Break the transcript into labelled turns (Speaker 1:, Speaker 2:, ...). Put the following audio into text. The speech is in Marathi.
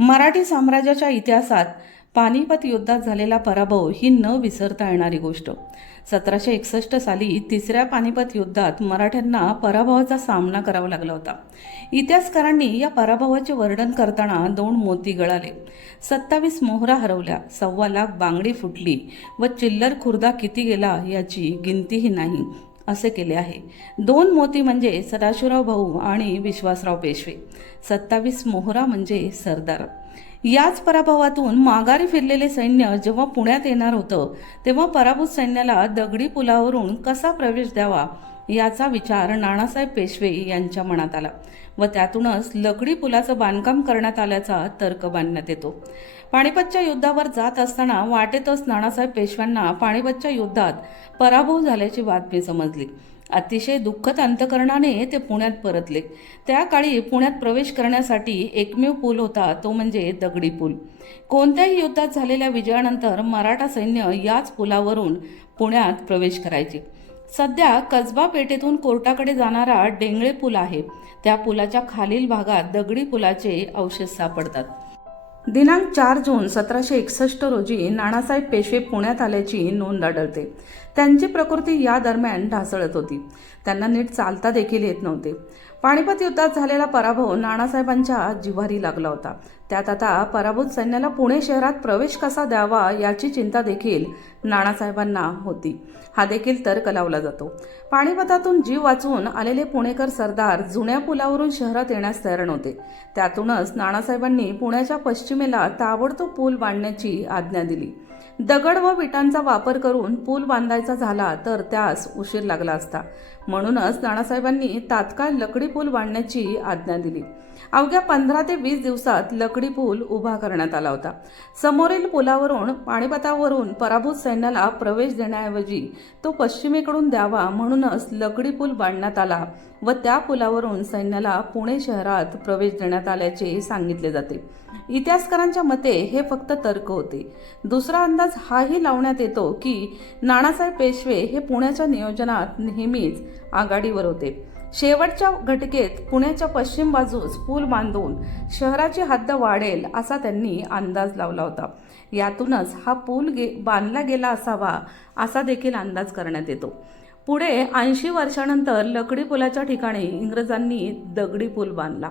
Speaker 1: मराठी साम्राज्याच्या इतिहासात पानिपत युद्धात झालेला पराभव ही न विसरता येणारी गोष्ट. सतराशे एकसष्ट साली तिसऱ्या पानिपत युद्धात मराठ्यांना पराभवाचा सामना करावा लागला होता. इतिहासकारांनी या पराभवाचे वर्णन करताना दोन मोती गळाले. सत्तावीस मोहरा हरवल्या सव्वा लाख बांगडी फुटली व चिल्लर खुर्दा किती गेला याची गिनतीही नाही. असे केले आहे. दोन मोती म्हणजे सदाशिवराव भाऊ आणि विश्वासराव पेशवे. सत्तावीस मोहरा म्हणजे सरदार. याच पराभवातून माघारी फिरलेले सैन्य जेव्हा पुण्यात येणार होतं तेव्हा पराभूत सैन्याला दगडी पुलावरून कसा प्रवेश द्यावा याचा विचार नानासाहेब पेशवे यांच्या मनात आला व त्यातूनच लकडी पुलाचं बांधकाम करण्यात आल्याचा तर्क बांधण्यात येतो. पाणीपतच्या युद्धावर जात असताना वाटेतच नानासाहेब पेशव्यांना पाणीपतच्या युद्धात पराभव झाल्याची बातमी समजली. अतिशय दुःखद अंतकरणाने ते पुण्यात परतले. त्या काळी पुण्यात प्रवेश करण्यासाठी एकमेव पूल होता तो म्हणजे दगडी पूल. कोणत्याही युद्धात झालेल्या विजयानंतर मराठा सैन्य याच पुलावरून पुण्यात प्रवेश करायचे. सध्या कसबा पेठेतून कोर्टाकडे जाणारा डेंगळे पूल आहे. त्या पुलाच्या खालील भागात दगडी पुलाचे अवशेष सापडतात. दिनांक चार जून सतराशे एकसष्ट रोजी नानासाहेब पेशवे पुण्यात आल्याची नोंद आढळते. त्यांची प्रकृती या दरम्यान ढासळत होती. त्यांना नीट चालता देखील येत नव्हते. पानिपत युद्धात झालेला पराभव नानासाहेबांच्या जिव्हारी लागला होता. त्यात आता पराभूत सैन्याला पुणे शहरात प्रवेश कसा द्यावा याची चिंता देखील नानासाहेबांना होती. हा देखील तर्क लावला जातो. पाणीपतातून जीव वाचून आलेले पुणेकर सरदार जुन्या पुलावरून शहरात येण्यास तयार नव्हते. त्यातूनच नानासाहेबांनी पुण्याच्या पश्चिमेला ताबडतोब पूल बांधण्याची आज्ञा दिली. दगड व विटांचा वापर करून पूल बांधायचा झाला तर त्यास उशीर लागला असता. म्हणूनच नानासाहेबांनी तात्काळ लकडी पूल बांधण्याची आज्ञा दिली. अवघ्या पंधरा ते वीस दिवसात लकडी पूल उभा करण्यात आला होता. समोरील पुलावरून पाणीपतावरून पराभूत सैन्याला प्रवेश देण्याऐवजी तो पश्चिमेकडून द्यावा म्हणूनच लकडी पूल बांधण्यात आला व त्या पुलावरून सैन्याला पुणे शहरात प्रवेश देण्यात आल्याचे सांगितले जाते. इतिहासकारांच्या मते हे फक्त तर्क होते. दुसरा अंदाज हाही लावण्यात येतो की नानासाहेब पेशवे हे पुण्याच्या नियोजनात नेहमीच आघाडीवर होते. शेवटच्या घटकेत पुण्याच्या पश्चिम बाजूस पूल बांधून शहराची हद्द वाढेल असा त्यांनी अंदाज लावला होता. यातूनच हा पूल गे बांधला गेला असावा असा देखील अंदाज करण्यात येतो. पुढे ऐंशी वर्षानंतर लकडी पुलाच्या ठिकाणी इंग्रजांनी दगडी पूल बांधला.